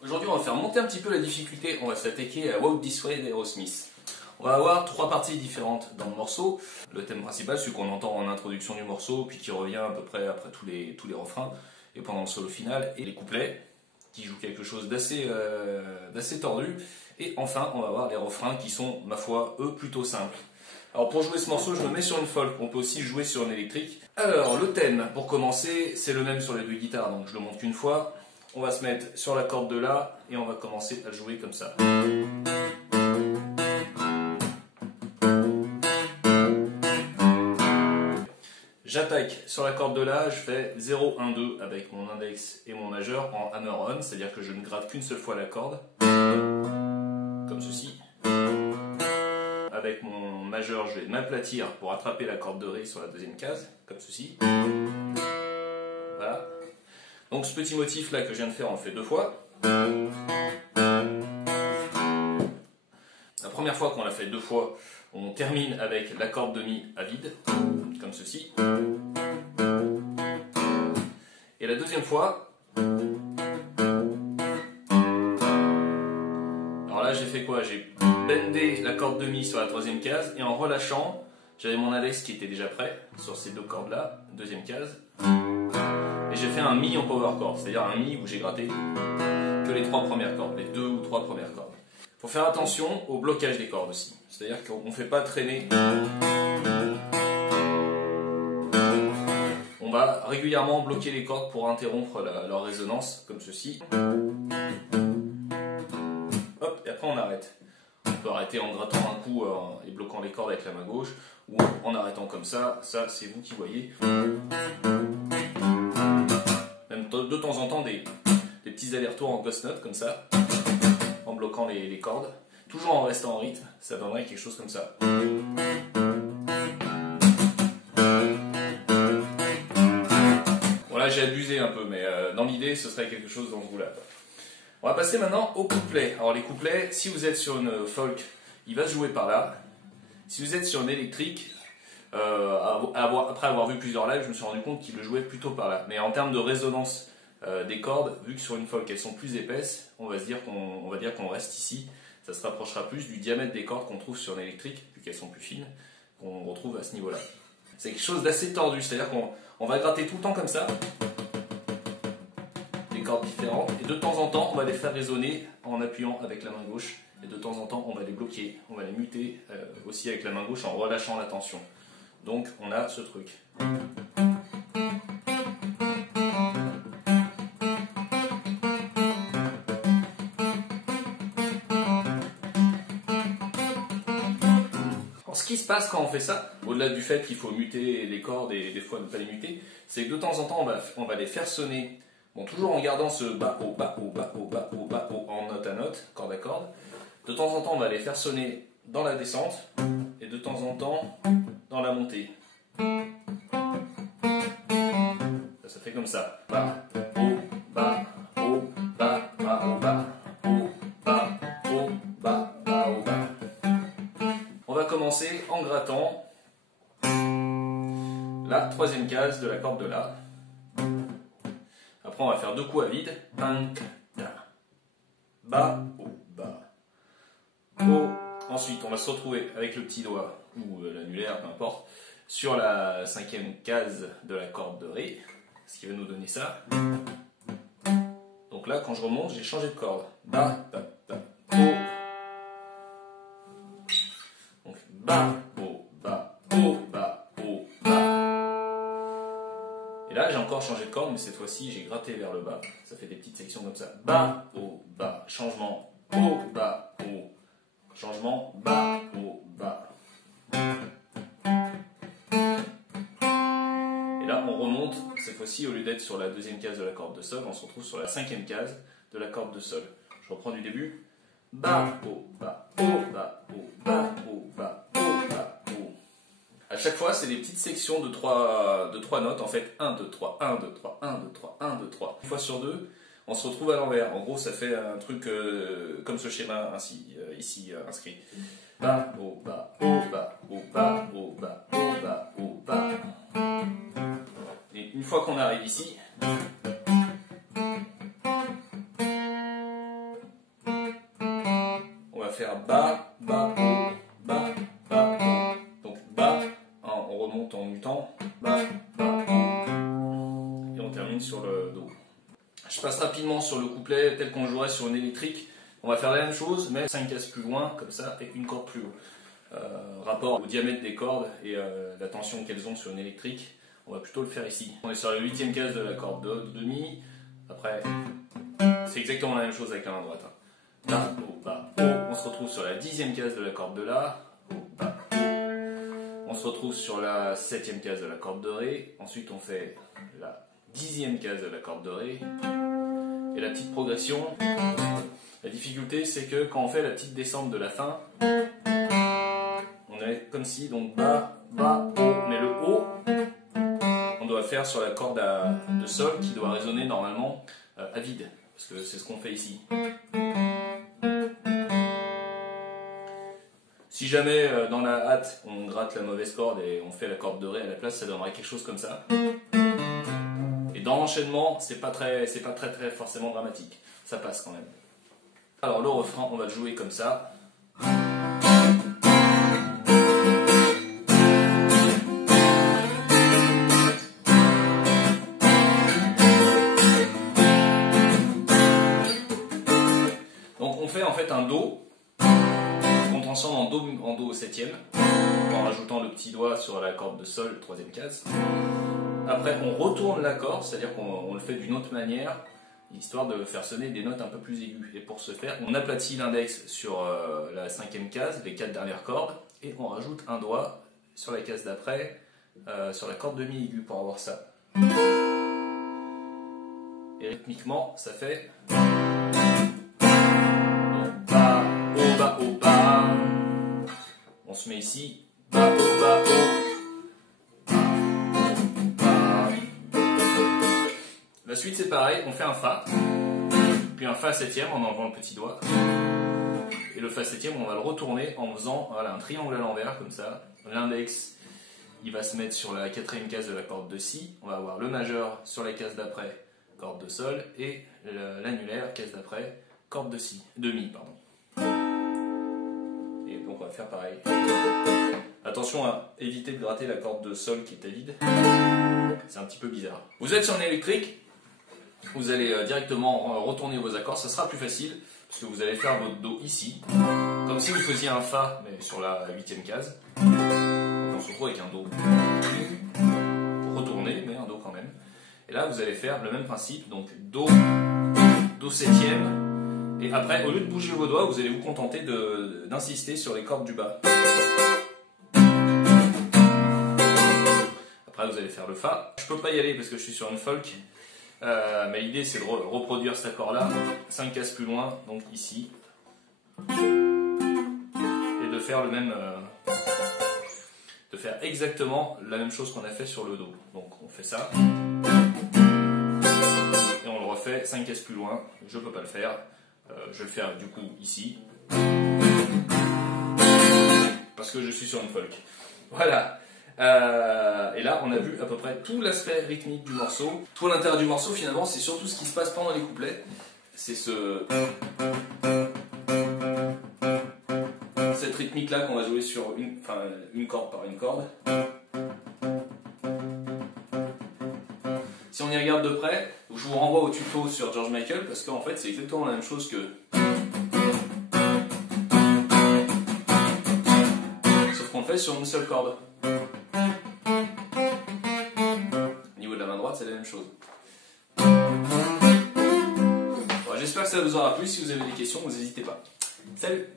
Aujourd'hui, on va faire monter un petit peu la difficulté. On va s'attaquer à Walk This Way d'Aerosmith. On va avoir trois parties différentes dans le morceau. Le thème principal, celui qu'on entend en introduction du morceau, puis qui revient à peu près après tous les refrains, et pendant le solo final, et les couplets, qui jouent quelque chose d'assez tordu. Et enfin, on va avoir les refrains qui sont, ma foi, eux, plutôt simples. Alors pour jouer ce morceau, je me mets sur une folk, on peut aussi jouer sur une électrique. Alors le thème, pour commencer, c'est le même sur les deux guitares, donc je le monte qu'une fois. On va se mettre sur la corde de La et on va commencer à le jouer comme ça. J'attaque sur la corde de La, je fais 0, 1, 2 avec mon index et mon majeur en hammer-on, c'est-à-dire que je ne gratte qu'une seule fois la corde, comme ceci. Avec mon majeur, je vais m'aplatir pour attraper la corde de Ré sur la deuxième case, comme ceci. Voilà. Donc ce petit motif là que je viens de faire, on le fait deux fois. La première fois qu'on l'a fait deux fois, on termine avec la corde de Mi à vide, comme ceci. Et la deuxième fois, alors là j'ai fait quoi? J'ai bendé la corde de Mi sur la troisième case et en relâchant, j'avais mon index qui était déjà prêt sur ces deux cordes là, deuxième case. Et j'ai fait un Mi en power chord, c'est-à-dire un Mi où j'ai gratté que les trois premières cordes, les deux ou trois premières cordes. Il faut faire attention au blocage des cordes aussi, c'est-à-dire qu'on ne fait pas traîner. On va régulièrement bloquer les cordes pour interrompre leur résonance, comme ceci. Hop, et après on arrête. On peut arrêter en grattant un coup et bloquant les cordes avec la main gauche, ou en arrêtant comme ça c'est vous qui voyez. Même de temps en temps des petits allers-retours en ghost note comme ça, en bloquant les cordes, toujours en restant en rythme, ça donnerait quelque chose comme ça. Bon là j'ai abusé un peu, mais dans l'idée ce serait quelque chose dans ce goût-là. On va passer maintenant aux couplets. Alors les couplets, si vous êtes sur une folk, il va se jouer par là. Si vous êtes sur une électrique, après avoir vu plusieurs lives, je me suis rendu compte qu'il le jouait plutôt par là. Mais en termes de résonance des cordes, vu que sur une folk elles sont plus épaisses, on va dire qu'on reste ici. Ça se rapprochera plus du diamètre des cordes qu'on trouve sur une électrique, vu qu'elles sont plus fines, qu'on retrouve à ce niveau-là. C'est quelque chose d'assez tordu, c'est-à-dire qu'on va gratter tout le temps comme ça, des cordes différentes, et de temps en temps on va les faire résonner en appuyant avec la main gauche, et de temps en temps on va les bloquer, on va les muter aussi avec la main gauche en relâchant la tension. Donc on a ce truc. Alors, ce qui se passe quand on fait ça, au-delà du fait qu'il faut muter les cordes et des fois ne pas les muter, c'est que de temps en temps on va les faire sonner, bon, toujours en gardant ce bas haut bas haut bas haut bas haut bas haut en note à note, corde à corde. De temps en temps on va les faire sonner dans la descente et de temps en temps dans la montée. Ça fait comme ça. Bas, haut, bas, haut, bas, bas, haut, bas, haut, bas, haut, bas, bas, haut, bas. On va commencer en grattant la troisième case de la corde de La. Après on va faire deux coups à vide. Bas, haut, bas, haut. Ensuite on va se retrouver avec le petit doigt ou l'annulaire, peu importe, sur la cinquième case de la corde de Ré, ce qui va nous donner ça. Donc là, quand je remonte, j'ai changé de corde. Bas, bas, bas, haut. Donc bas, haut, bas, haut, bas, haut, bas. Et là, j'ai encore changé de corde, mais cette fois-ci, j'ai gratté vers le bas. Ça fait des petites sections comme ça. Bas, haut, bas, changement, haut, bas, haut. Changement, bas, haut, bas. Et là, on remonte, cette fois-ci, au lieu d'être sur la deuxième case de la corde de Sol, on se retrouve sur la cinquième case de la corde de Sol. Je reprends du début. Bas, haut, bas, haut, bas, haut, bas, haut, bas, haut, bas, haut. À chaque fois, c'est des petites sections de trois notes, en fait. 1, 2, 3, 1, 2, 3, 1, 2, 3, 1, 2, 3. Une fois sur deux, on se retrouve à l'envers. En gros, ça fait un truc comme ce schéma ici inscrit. Bas, haut, bas, haut, bas, haut, bas, haut, bas, haut, bas, haut, bas. Et une fois qu'on arrive ici, faire bas, bas, haut, bas, bas, haut. Donc bas, on remonte en mutant, bas, bas, haut. Et on termine sur le Do. Je passe rapidement sur le couplet tel qu'on jouerait sur une électrique. On va faire la même chose, mais 5 cases plus loin, comme ça, et une corde plus haut. Rapport au diamètre des cordes et la tension qu'elles ont sur une électrique, on va plutôt le faire ici. On est sur la 8e case de la corde de Mi. Après, c'est exactement la même chose avec la main droite. Bas, haut, bas, haut. On se retrouve sur la 10e case de la corde de La. Haut, bas, haut. On se retrouve sur la 7e case de la corde de Ré. Ensuite, on fait la 10e case de la corde de Ré. Et la petite progression, la difficulté, c'est que quand on fait la petite descente de la fin, on est comme si, donc bas, bas, haut. Mais le haut, on doit faire sur la corde de Sol qui doit résonner normalement à vide. Parce que c'est ce qu'on fait ici. Si jamais dans la hâte on gratte la mauvaise corde et on fait la corde de Ré à la place, ça donnerait quelque chose comme ça. Et dans l'enchaînement, c'est pas très forcément dramatique. Ça passe quand même. Alors le refrain, on va le jouer comme ça. Donc on fait en fait un Do. On transforme en Do au 7e, en rajoutant le petit doigt sur la corde de Sol, 3e case. Après, on retourne l'accord, c'est-à-dire qu'on le fait d'une autre manière, histoire de faire sonner des notes un peu plus aiguës. Et pour ce faire, on aplatit l'index sur la 5e case, les 4 dernières cordes, et on rajoute un doigt sur la case d'après, sur la corde de Mi aiguë pour avoir ça. Et rythmiquement, ça fait... Bas, haut, bas. On se met ici. Bas, haut, bas, haut. Bas. La suite c'est pareil, on fait un Fa. Puis un Fa 7e en enlevant le petit doigt. Et le Fa 7e, on va le retourner en faisant voilà, un triangle à l'envers comme ça. L'index, il va se mettre sur la 4e case de la corde de Si. On va avoir le majeur sur la case d'après, corde de Sol. Et l'annulaire, case d'après, corde de Si. De Mi, pardon. Et donc on va faire pareil. Attention à éviter de gratter la corde de Sol qui est à vide. C'est un petit peu bizarre. Vous êtes sur une électrique, vous allez directement retourner vos accords. Ça sera plus facile parce que vous allez faire votre Do ici, comme si vous faisiez un Fa mais sur la 8e case. Donc on se retrouve avec un Do. Retourner, mais un Do quand même. Et là vous allez faire le même principe, donc Do, Do 7e. Et après, au lieu de bouger vos doigts, vous allez vous contenter d'insister sur les cordes du bas. Après, vous allez faire le Fa. Je peux pas y aller parce que je suis sur une folk. Mais l'idée, c'est de reproduire cet accord-là, 5 cases plus loin, donc ici. Et de faire le même... de faire exactement la même chose qu'on a fait sur le Do. Donc, on fait ça. Et on le refait 5 cases plus loin. Je peux pas le faire. Je vais le faire du coup ici, parce que je suis sur une folk. Voilà. Et là, on a vu à peu près tout l'aspect rythmique du morceau. Tout l'intérêt du morceau, finalement, c'est surtout ce qui se passe pendant les couplets. C'est cette rythmique-là qu'on va jouer sur une corde par une corde. Si on y regarde de près, je vous renvoie au tuto sur George Michael parce qu'en fait c'est exactement la même chose que... Sauf qu'on le fait sur une seule corde. Au niveau de la main droite, c'est la même chose. Bon, j'espère que ça vous aura plu. Si vous avez des questions, vous n'hésitez pas. Salut!